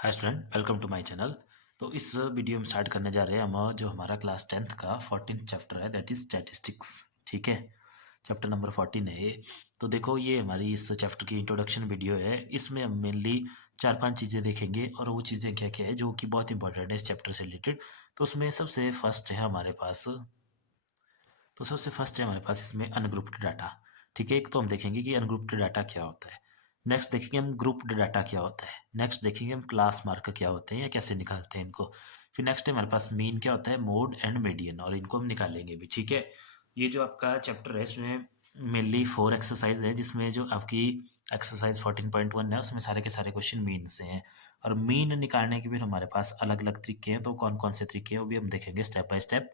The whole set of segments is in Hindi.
Hi student, welcome to my channel. तो इस वीडियो में स्टार्ट करने जा रहे हैं हम जो हमारा क्लास 10th का 14th चैप्टर है, दैट इज स्टैटिस्टिक्स। ठीक है, चैप्टर नंबर 14 है ये। तो देखो, ये हमारी इस चैप्टर की इंट्रोडक्शन वीडियो है। इसमें हम मेनली 4-5 चीज़ें देखेंगे और वो चीज़ें क्या क्या है जो कि बहुत इंपॉर्टेंट है इस चैप्टर से रिलेटेड। तो उसमें सबसे फर्स्ट है हमारे पास इसमें अनग्रुप्ड डाटा। ठीक है, एक तो हम देखेंगे कि अनग्रुप्ड डाटा क्या होता है। नेक्स्ट देखेंगे हम ग्रुप्ड डाटा क्या होता है। नेक्स्ट देखेंगे हम क्लास मार्कर क्या होते हैं या कैसे निकालते हैं इनको। फिर नेक्स्ट है हमारे पास मीन क्या होता है, मोड एंड मीडियन, और इनको हम निकालेंगे भी। ठीक है, ये जो आपका चैप्टर है इसमें मेनली 4 एक्सरसाइज है, जिसमें जो आपकी एक्सरसाइज 14.1 है उसमें सारे के सारे क्वेश्चन मीन से हैं। और मीन निकालने के भी हमारे पास अलग अलग तरीके हैं, तो कौन कौन से तरीके हैं वो भी हम देखेंगे स्टेप बाय स्टेप।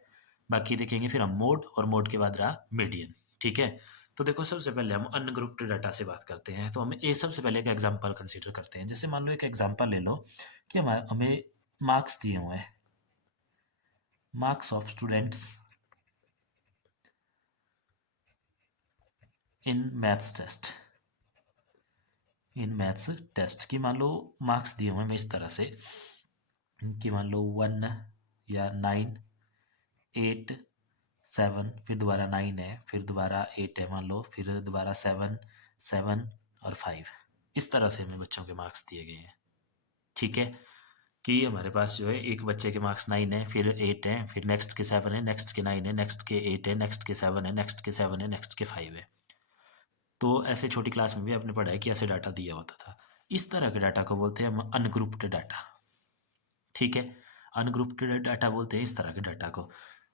बाकी देखेंगे फिर हम मोड, और मोड के बाद रहा मीडियन। ठीक है, तो देखो सबसे पहले हम अनग्रुप्ड डाटा से बात करते हैं। तो हमें ये सबसे पहले एक एग्जांपल कंसीडर करते हैं। जैसे मान लो एक एग्जांपल ले लो कि हमें मार्क्स दिए हुए हैं, marks of students in maths test, कि मान लो मार्क्स दिए हुए हैं इस तरह से कि मान लो 1 या 9, 8, 7, फिर दोबारा 9 है, फिर दोबारा 8 है मान लो, फिर दोबारा 7, 7 और 5। इस तरह से हमें बच्चों के मार्क्स दिए गए हैं। ठीक है, कि हमारे पास जो है एक बच्चे के मार्क्स 9 है, फिर 8 है, फिर नेक्स्ट के 7 है, नेक्स्ट के 9 है, नेक्स्ट के 8 है, नेक्स्ट के 7 है, नेक्स्ट के 7 है, नेक्स्ट के 5 है। तो ऐसे छोटी क्लास में भी आपने पढ़ा है कि ऐसे डाटा दिया होता था। इस तरह के डाटा को बोलते हैं हम अनग्रुप्ड डाटा। ठीक है, अनग्रुप्ड डाटा बोलते हैं इस तरह के डाटा को।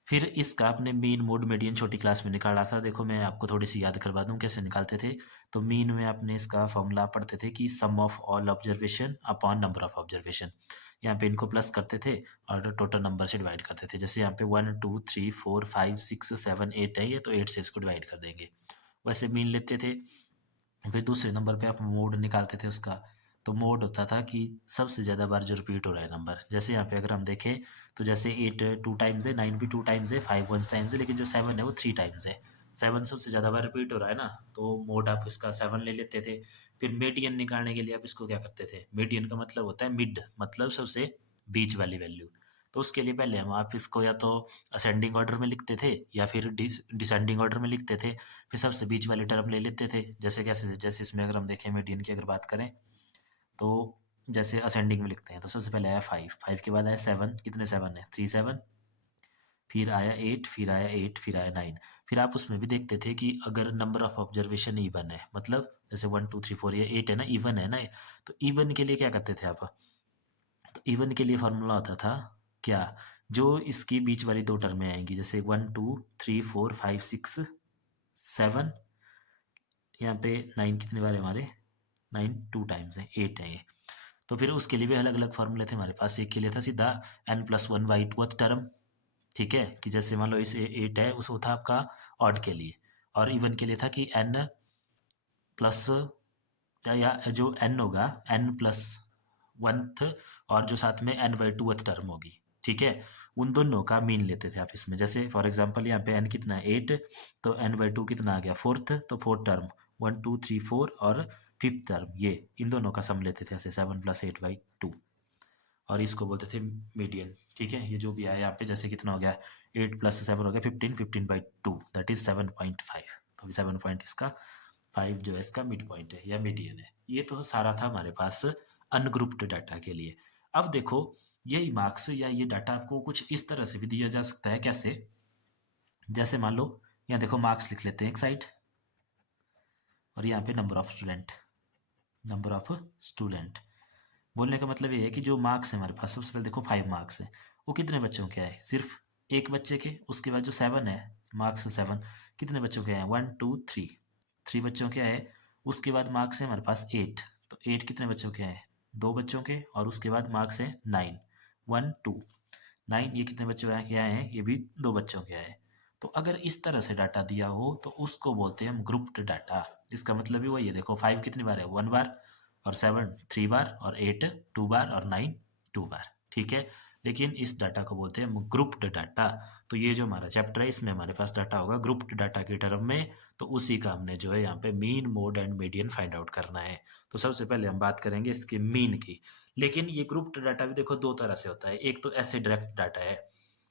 फिर इसका आपने मीन, मोड, मीडियन छोटी क्लास में निकाला था। देखो मैं आपको थोड़ी सी याद करवा दूं कैसे निकालते थे। तो मीन में आपने इसका फॉर्मूला पढ़ते थे कि sum of all observation upon number of observation. यहाँ पे इनको प्लस करते थे और टोटल नंबर से डिवाइड करते थे। जैसे यहाँ पे 1 2 3 4 5 6 7 8 है ये, तो 8 से इसको डिवाइड कर देंगे। वैसे मीन लेते थे। फिर दूसरे नंबर पे आप मोड निकालते थे उसका। तो मोड होता था कि सबसे ज़्यादा बार जो रिपीट हो रहा है नंबर। जैसे यहाँ पे अगर हम देखें तो जैसे 8 2 टाइम्स है, 9 भी 2 टाइम्स है, 5 1 टाइम्स है, लेकिन जो 7 है वो 3 टाइम्स है। 7 सबसे ज़्यादा बार रिपीट हो रहा है ना, तो मोड आप इसका 7 ले लेते थे। फिर मीडियन निकालने के लिए आप इसको क्या करते थे, मीडियन का मतलब होता है मिड, मतलब सबसे बीच वाली वैल्यू। तो उसके लिए पहले हम आप इसको या तो असेंडिंग ऑर्डर में लिखते थे या फिर डिसेंडिंग ऑर्डर में लिखते थे। फिर सबसे बीच वाली टर्म ले लेते थे। जैसे कैसे, जैसे इसमें अगर हम देखें मीडियन की अगर बात करें तो जैसे असेंडिंग में लिखते हैं तो सबसे पहले आया 5, 5 के बाद आया 7, कितने 7 है, 3 7, फिर आया 8, फिर आया 8, फिर आया 9। फिर आप उसमें भी देखते थे कि अगर नंबर ऑफ ऑब्जर्वेशन इवन है, मतलब जैसे 1 2 3 4 ये 8 है ना, इवन है ना, तो इवन के लिए क्या करते थे आप, तो इवन के लिए फार्मूला होता था क्या, जो इसकी बीच वाली दो टर्में आएंगी, जैसे 1 2 3 4 5 6 7, यहाँ पे 9 कितनी बार है हमारे, 9 2 टाइम्स है, 8 है ये। तो फिर उसके लिए भी अलग अलग फार्मूले थे हमारे पास। एक के लिए था सीधा n+1 बाई टूथ टर्म। ठीक है, कि जैसे मान लो इस 8 है, उस वो था आपका ऑड के लिए। और इवन के लिए था कि n प्लस, या जो n होगा n+1th, और जो साथ में n/2th टर्म होगी। ठीक है, उन दोनों का मीन लेते थे आप इसमें। जैसे फॉर एग्जांपल यहाँ पे n कितना है 8, तो n/2 कितना आ गया 4th, तो 4th टर्म 1 2 3 4, और 5th टर्म ये, इन दोनों का सम लेते थे ऐसे 7+8/2, और इसको बोलते थे मीडियन। ठीक है, ये जो भी आया यहाँ पे, जैसे कितना हो गया 8+7 हो गया 15, 15/2 दैट इज 7.5। तो 7 पॉइंट इसका 5 जो है इसका मिड पॉइंट है या मीडियन है। ये तो सारा था हमारे पास अनग्रुप्ड डाटा के लिए। अब देखो, ये मार्क्स या ये डाटा आपको कुछ इस तरह से भी दिया जा सकता है। कैसे, जैसे मान लो यहाँ देखो मार्क्स लिख लेते हैं एक साइड, और यहाँ पे number of student, number of student. बोलने का मतलब ये है कि जो मार्क्स है हमारे पास, सबसे पहले देखो 5 मार्क्स है, वो कितने बच्चों के आए, सिर्फ एक बच्चे के। उसके बाद जो 7 है, मार्क्स 7 कितने बच्चों के आए, 1 2 3, 3 बच्चों के आए। उसके बाद मार्क्स है हमारे पास 8, तो 8 कितने बच्चों के आए, 2 बच्चों के। और उसके बाद मार्क्स है 9, 1 2 9, ये कितने बच्चों के आए हैं, ये भी 2 बच्चों के आए। तो अगर इस तरह से डाटा दिया हो तो उसको बोलते हैं हम ग्रुप्ड डाटा। इसका मतलब भी वही है, देखो 5 कितनी बार है, 1 बार, और 7 3 बार, और 8 2 बार, और 9 2 बार। ठीक है, लेकिन इस डाटा को बोलते हैं हम ग्रुप्ड डाटा। तो ये जो हमारा चैप्टर है इसमें हमारे पास डाटा होगा ग्रुप्ड डाटा के टर्म में। तो उसी का हमने जो है यहाँ पे mean, mode and median find out करना है। तो सबसे पहले हम बात करेंगे इसके मीन की। लेकिन ये ग्रुप्ड डाटा भी देखो दो तरह से होता है, एक तो ऐसे डायरेक्ट डाटा है,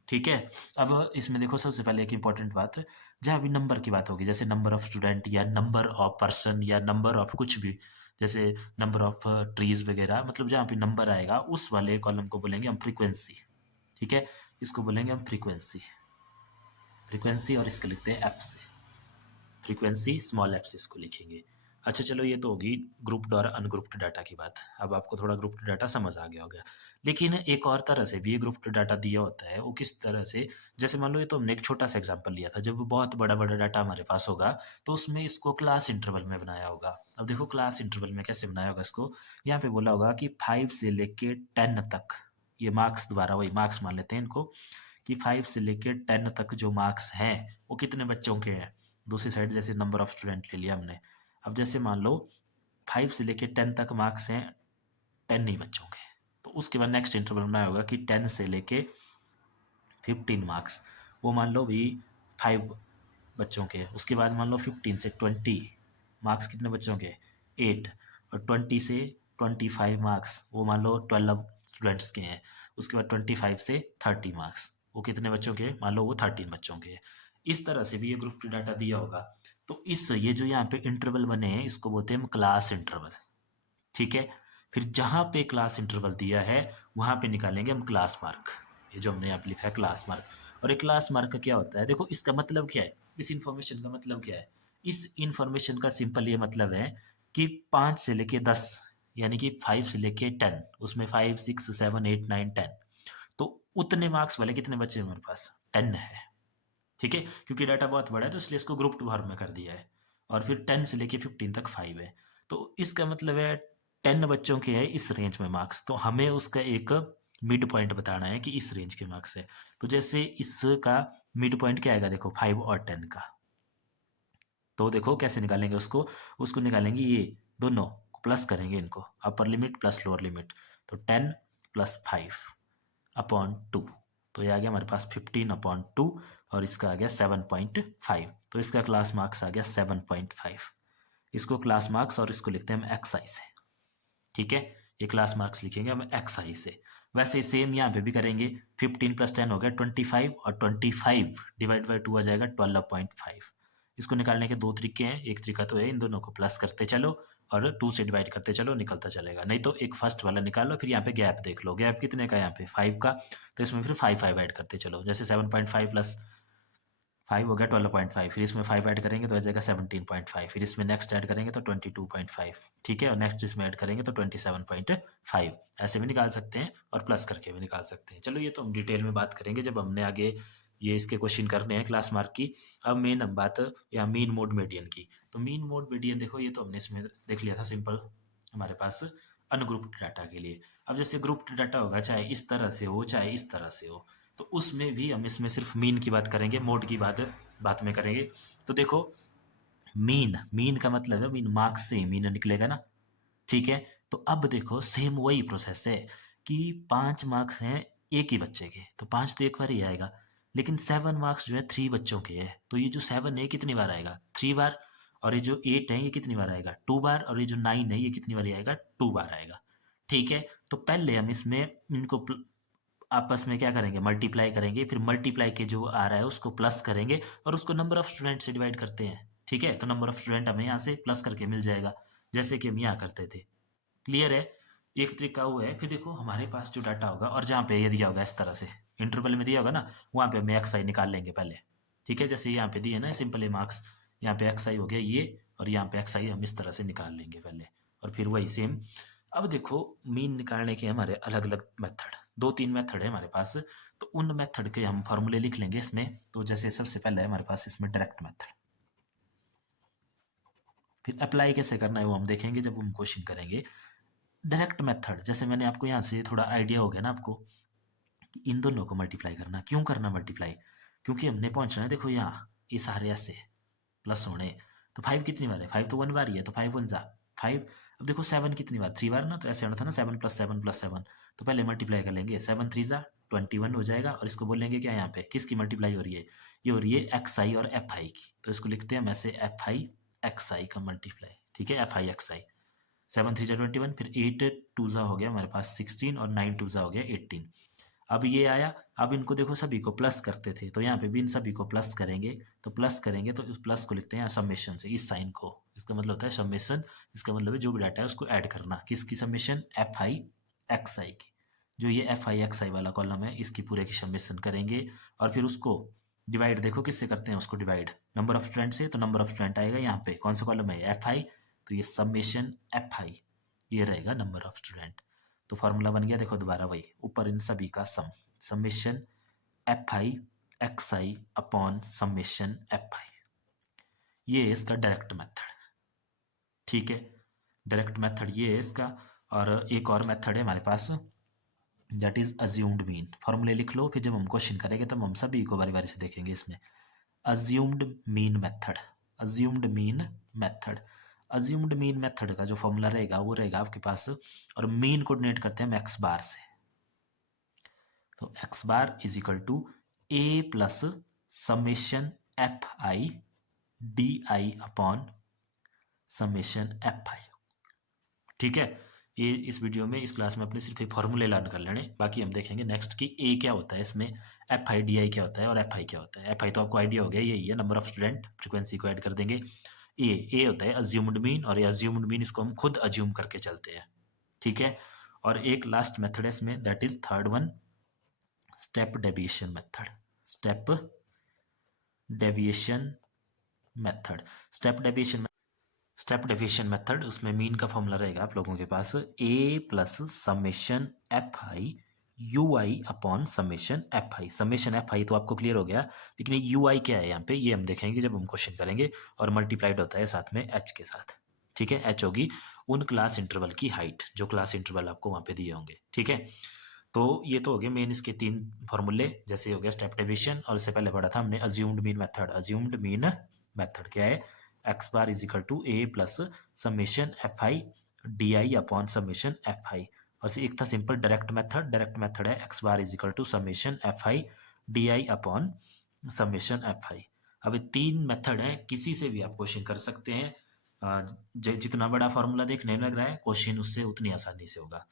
ठीक है। अब इसमें देखो सबसे पहले एक इंपॉर्टेंट बात, जहाँ भी नंबर की बात होगी, जैसे नंबर ऑफ स्टूडेंट या नंबर ऑफ पर्सन या नंबर ऑफ कुछ भी, जैसे नंबर ऑफ ट्रीज वगैरह, मतलब जहाँ भी नंबर आएगा उस वाले कॉलम को बोलेंगे हम फ्रीक्वेंसी, ठीक है। इसको बोलेंगे हम फ्रीक्वेंसी, फ्रीक्वेंसी, और इसको लिखते हैं एफ से, फ्रीक्वेंसी स्मॉल एफ से इसको लिखेंगे। अच्छा चलो, ये तो होगी ग्रुप्ड और अनग्रुप्ड डाटा की बात। अब आपको थोड़ा ग्रुप्ड डाटा समझ आ गया होगा, लेकिन एक और तरह से भी ये ग्रुप्ड डाटा दिया होता है। वो किस तरह से, जैसे मान लो ये तो हमने एक छोटा सा एग्जांपल लिया था, जब बहुत बड़ा बड़ा डाटा हमारे पास होगा तो उसमें इसको क्लास इंटरवल में बनाया होगा। अब देखो क्लास इंटरवल में कैसे बनाया होगा इसको, यहाँ पे बोला होगा कि 5 से लेके 10 तक, ये मार्क्स द्वारा, वही मार्क्स मान लेते हैं इनको, कि 5 से लेके 10 तक जो मार्क्स हैं वो कितने बच्चों के हैं। दूसरी साइड जैसे नंबर ऑफ स्टूडेंट ले लिया हमने। अब जैसे मान लो 5 से लेके 10 तक मार्क्स हैं 10 ही बच्चों के, तो उसके बाद नेक्स्ट इंटरवल बनाया होगा कि 10 से लेके 15 मार्क्स, वो मान लो भी 5 बच्चों के। उसके बाद मान लो 15 से 20 मार्क्स कितने बच्चों के, 8। और 20 से 25 मार्क्स, वो मान लो 12 स्टूडेंट्स के हैं। उसके बाद 25 से 30 मार्क्स, वो कितने बच्चों के, मान लो वो 13 बच्चों के। इस तरह से भी ये ग्रुप डाटा दिया होगा। तो इस ये जो यहाँ पे इंटरवल बने हैं इसको बोलते हैं हम क्लास इंटरवल, ठीक है। फिर जहाँ पे क्लास इंटरवल दिया है वहाँ पे निकालेंगे हम क्लास मार्क, ये जो हमने यहाँ पे लिखा है क्लास मार्क। और ये क्लास मार्क क्या होता है, देखो इसका मतलब क्या है, इस इंफॉर्मेशन का मतलब क्या है। इस इंफॉर्मेशन का सिंपल ये मतलब है कि 5 से लेके 10, यानी कि 5 से लेके 10, उसमें 5 6 7 8 9 10, तो उतने मार्क्स वाले कितने बच्चे हैं हमारे पास, 10 है, ठीक है। क्योंकि डाटा बहुत बड़ा है तो इसलिए इसको ग्रुप टू फॉर्म में कर दिया है। और फिर 10 से लेके 15 तक 5 है, तो इसका मतलब है 10 बच्चों के है इस रेंज में मार्क्स, तो हमें उसका एक मिड पॉइंट बताना है कि इस रेंज के मार्क्स है। तो जैसे इसका मिड पॉइंट क्या आएगा, देखो 5 और 10 का, तो देखो कैसे निकालेंगे उसको, उसको निकालेंगे ये दोनों प्लस करेंगे इनको, upper limit plus lower limit, तो 10 प्लस 5 अपॉन 2, तो ये आ गया हमारे पास 15 अपॉन 2, और इसका आ गया 7.5, तो इसका क्लास मार्क्स आ गया 7.5। इसको क्लास मार्क्स और इसको लिखते हैं हम एक्स आई से, ठीक है। ये क्लास मार्क्स लिखेंगे हम एक्स आई से। वैसे सेम यहाँ पे भी करेंगे, 15 प्लस 10 हो गया 25, और 25 डिवाइड बाई 2 आ जाएगा 12.5। इसको निकालने के दो तरीके हैं, एक तरीका तो है इन दोनों को प्लस करते चलो और 2 से डिवाइड करते चलो, निकलता चलेगा। नहीं तो एक फर्स्ट वाला निकालो, फिर यहाँ पे गैप देख लो, गैप कितने का है यहाँ पे 5 का, तो इसमें फिर 5 ऐड करते चलो। जैसे 7.5 प्लस 5 हो गया 12.5, फिर इसमें 5 ऐड करेंगे तो आ जाएगा 17.5, फिर इसमें नेक्स्ट ऐड करेंगे तो 22.5, ठीक है। और नेक्स्ट इसमें ऐड करेंगे तो 27.5, ऐसे भी निकाल सकते हैं और प्लस करके भी निकाल सकते हैं। चलो ये तो हम डिटेल में बात करेंगे जब हमने आगे ये इसके क्वेश्चन करने हैं क्लास मार्क की। अब मेन हम बात या मीन मोड मीडियन की, तो मीन मोड मीडियन देखो ये तो हमने इसमें देख लिया था सिंपल हमारे पास अनग्रुप्ड डाटा के लिए। अब जैसे ग्रुप्ड डाटा होगा, चाहे इस तरह से हो चाहे इस तरह से हो, तो उसमें भी हम इसमें सिर्फ मीन की बात करेंगे, मोड की बात में करेंगे। तो देखो मीन, मीन का मतलब है मीन मार्क्स से मीन निकलेगा ना, ठीक है। तो अब देखो सेम वही प्रोसेस है कि 5 मार्क्स हैं एक ही बच्चे के, तो 5 तो एक बार ही आएगा, लेकिन 7 मार्क्स जो है 3 बच्चों के हैं, तो ये जो 7 है कितनी बार आएगा, 3 बार। और ये जो 8 है ये कितनी बार आएगा, 2 बार। और ये जो 9 है ये कितनी बार आएगा, 2 बार आएगा, ठीक है। तो पहले हम इसमें इनको आपस में क्या करेंगे, मल्टीप्लाई करेंगे, फिर मल्टीप्लाई के जो आ रहा है उसको प्लस करेंगे और उसको नंबर ऑफ स्टूडेंट से डिवाइड करते हैं, ठीक है। तो नंबर ऑफ स्टूडेंट हमें यहाँ से प्लस करके मिल जाएगा, जैसे कि हम यहाँ करते थे। क्लियर है, एक तरीका वो है। फिर देखो हमारे पास जो डाटा होगा और जहाँ पे ये दिया होगा इस तरह से इंटरवल में दिया होगा ना, वहाँ पे हम एक्स आई निकाल लेंगे पहले, ठीक है। जैसे यहाँ पे दिए ना सिंपल मार्क्स, यहाँ पे एक्स आई हो गया ये, और यहाँ पे एक्स आई हम इस तरह से निकाल लेंगे पहले, और फिर वही सेम। अब देखो मीन निकालने के हमारे अलग अलग मेथड, 2-3 मेथड है हमारे पास, तो उन मेथड के हम फॉर्मूले लिख लेंगे इसमें। तो जैसे सबसे पहले है हमारे पास इसमें डायरेक्ट मेथड, फिर अप्लाई कैसे करना है वो हम देखेंगे जब हम क्वेश्चन करेंगे। डायरेक्ट मेथड, जैसे मैंने आपको यहाँ से थोड़ा आइडिया हो गया ना आपको कि इन दोनों को मल्टीप्लाई करना, क्यों करना मल्टीप्लाई, क्योंकि हमने पहुंचना है देखो यहाँ ये सारे ऐसे प्लस होने। तो 5 कितनी बार है, 5 तो 1 बार ही है, तो 5 1 जा 5। अब देखो 7 कितनी बार, 3 बार ना, तो ऐसे होना था ना 7 प्लस 7 प्लस 7, तो पहले मल्टीप्लाई कर लेंगे, 7 3 जा 21 हो जाएगा। और इसको बोलेंगे क्या, यहाँ पे किसकी मल्टीप्लाई हो रही है, ये हो रही है एक्स आई और एफ आई की, तो इसको लिखते हैं हम ऐसे एफ आई एक्स आई का मल्टीप्लाई, ठीक है, एफ आई एक्स आई। 7 3 जा 21, फिर 8 2 जा हो गया हमारे पास 16 और 9 2 जा हो गया 18। अब ये आया, अब इनको देखो सभी को प्लस करते थे, तो यहाँ पे भी इन सभी को प्लस करेंगे, तो प्लस करेंगे तो इस प्लस को लिखते हैं समेशन से, इस साइन को, इसका मतलब होता है समेशन। इसका मतलब है जो भी डाटा है उसको ऐड करना, किसकी समेशन, एफ आई एक्स आई की। जो ये एफ आई एक्स आई वाला कॉलम है इसकी पूरे की समेशन करेंगे, और फिर उसको डिवाइड, देखो किससे करते हैं उसको डिवाइड, नंबर ऑफ स्टूडेंट से, तो नंबर ऑफ स्टूडेंट आएगा यहाँ पे, कौन सा कॉलम है, एफ आई, तो ये समेशन एफ आई, ये रहेगा नंबर ऑफ स्टूडेंट। तो फॉर्मूला बन गया, देखो दोबारा वही, ऊपर इन सभी का sum, summation F I X I upon summation F I, ये है इसका डायरेक्ट मेथड। ठीक है, डायरेक्ट मेथड ये है इसका। और एक और मेथड है हमारे पास, दैट इज अज्यूम्ड मीन। फॉर्मूले लिख लो, फिर जब हम क्वेश्चन करेंगे तब हम सभी को बारी बारी से देखेंगे इसमें। Assumed mean method, assumed mean method, assumed mean method का जो फॉर्मूला रहेगा वो रहेगा आपके पास, और मीन कोऑर्डिनेट करते हैं हम एक्स बार से, तो X bar is equal to A plus summation F I D I upon summation F I. ठीक है, ये इस वीडियो में, इस क्लास में अपने सिर्फ एक फॉर्मूले लर्न कर लेने, बाकी हम देखेंगे नेक्स्ट कि ए क्या होता है इसमें, एफ आई डी आई क्या होता है और एफ आई क्या होता है। एफ आई तो आपको आइडिया हो गया, यही है नंबर ऑफ स्टूडेंट, फ्रीक्वेंसी को ऐड कर देंगे। ए होता है अज्यूम्ड मीन, और ये अज्यूम्ड मीन इसको हम खुद अज्यूम करके चलते हैं। ठीक है, और एक लास्ट मेथड है इसमें, that is third one, step deviation method, step deviation method. Step deviation method, उसमें मीन का फॉर्मूला रहेगा आप लोगों के पास, A plus summation F I U I upon summation F I. Summation F I तो आपको क्लियर हो गया, लेकिन यू आई क्या है यहाँ पे, ये हम देखेंगे जब हम क्वेश्चन करेंगे, और मल्टीप्लाइड होता है साथ में एच के साथ। ठीक है, एच होगी उन क्लास इंटरवल की हाइट, जो क्लास इंटरवल आपको वहाँ पे दिए होंगे। ठीक है, तो ये तो हो गए मेन इसके तीन फॉर्मूले, जैसे हो गया स्टेप डेविएशन, और इससे पहले पढ़ा था हमने assumed mean method. Assumed mean method क्या है, X bar is equal to A plus summation F I D I upon summation F I, और एक था simple direct method, direct method है X bar is equal to summation F I D I upon summation F I. अब ये तीन मेथड है, किसी से भी आप क्वेश्चन कर सकते हैं। जितना बड़ा फॉर्मूला देखने लग रहा है क्वेश्चन, उससे उतनी आसानी से होगा।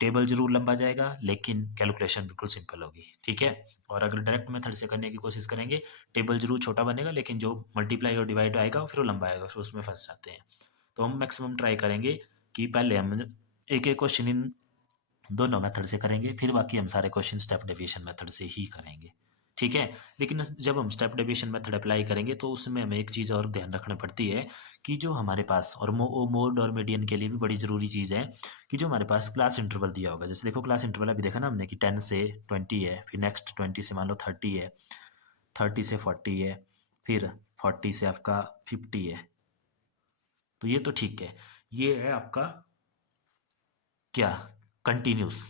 टेबल जरूर लंबा जाएगा, लेकिन कैलकुलेशन बिल्कुल सिंपल होगी। ठीक है, और अगर डायरेक्ट मेथड से करने की कोशिश करेंगे, टेबल जरूर छोटा बनेगा, लेकिन जो मल्टीप्लाई और डिवाइड आएगा फिर वो लंबा आएगा, फिर उसमें फंस जाते हैं। तो हम मैक्सिमम ट्राई करेंगे कि पहले हम एक एक क्वेश्चन इन दोनों मेथड से करेंगे, फिर बाकी हम सारे क्वेश्चन स्टेप डेविएशन मेथड से ही करेंगे। ठीक है, लेकिन जब हम स्टेप डेविएशन मेथड अप्लाई करेंगे तो उसमें हमें एक चीज़ और ध्यान रखनी पड़ती है, कि जो हमारे पास, और मोड और मीडियन के लिए भी बड़ी ज़रूरी चीज़ है, कि जो हमारे पास क्लास इंटरवल दिया होगा, जैसे देखो क्लास इंटरवल अभी देखा ना हमने कि 10 से 20 है, फिर नेक्स्ट 20 से मान लो 30 है, 30 से 40 है, फिर 40 से आपका 50 है, तो ये तो ठीक है, ये है आपका क्या, कंटिन्यूस।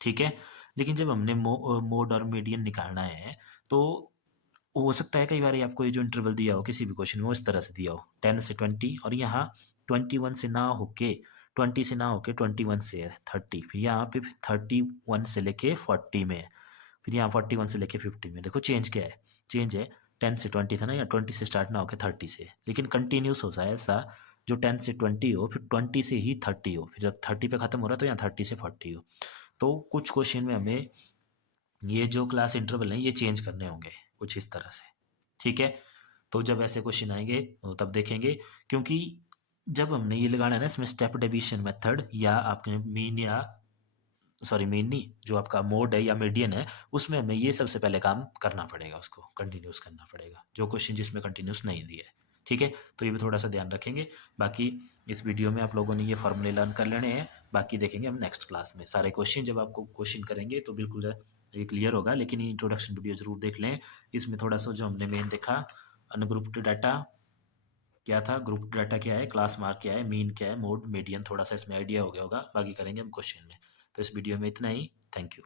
ठीक है, लेकिन जब हमने मोड और मीडियन निकालना है, तो हो सकता है कई बार आपको ये जो इंटरवल दिया हो किसी भी क्वेश्चन में वो इस तरह से दिया हो 10 से 20, और यहाँ 21 से ना होके, 20 से ना होके 21 से है 30, फिर यहाँ पे 31 से लेके 40 में है, फिर यहाँ 41 से लेके 50 में। देखो चेंज क्या है, चेंज है 10 से 20 था ना, या 20 से स्टार्ट ना होकर 30 से, लेकिन कंटिन्यूस हो जाए ऐसा, जो 10 से 20 हो, फिर 20 से ही 30 हो, फिर जब 30 पे खत्म हो रहा है तो यहाँ 30 से 40 हो। तो कुछ क्वेश्चन में हमें ये जो क्लास इंटरवल है ये चेंज करने होंगे कुछ इस तरह से। ठीक है, तो जब ऐसे क्वेश्चन आएंगे तो तब देखेंगे, क्योंकि जब हमने ये लगाना है ना इसमें स्टेप डेविएशन मेथड, या आपने मीन, या सॉरी मीन नहीं, जो आपका मोड है या मीडियन है, उसमें हमें ये सबसे पहले काम करना पड़ेगा, उसको कंटिन्यूस करना पड़ेगा, जो क्वेश्चन जिसमें कंटिन्यूस नहीं दिया है। ठीक है, तो ये भी थोड़ा सा ध्यान रखेंगे। बाकी इस वीडियो में आप लोगों ने ये फॉर्मूले लर्न कर लेने हैं, बाकी देखेंगे हम नेक्स्ट क्लास में सारे क्वेश्चन। जब आपको क्वेश्चन करेंगे तो बिल्कुल ये क्लियर होगा, लेकिन ये इंट्रोडक्शन वीडियो जरूर देख लें। इसमें थोड़ा सा जो हमने मेन देखा, अनग्रुप्ड डाटा क्या था, ग्रुप डाटा क्या है, क्लास मार्क क्या है, मीन क्या है, मोड मीडियन, थोड़ा सा इसमें आइडिया हो गया होगा, बाकी करेंगे हम क्वेश्चन में। तो इस वीडियो में इतना ही, थैंक यू।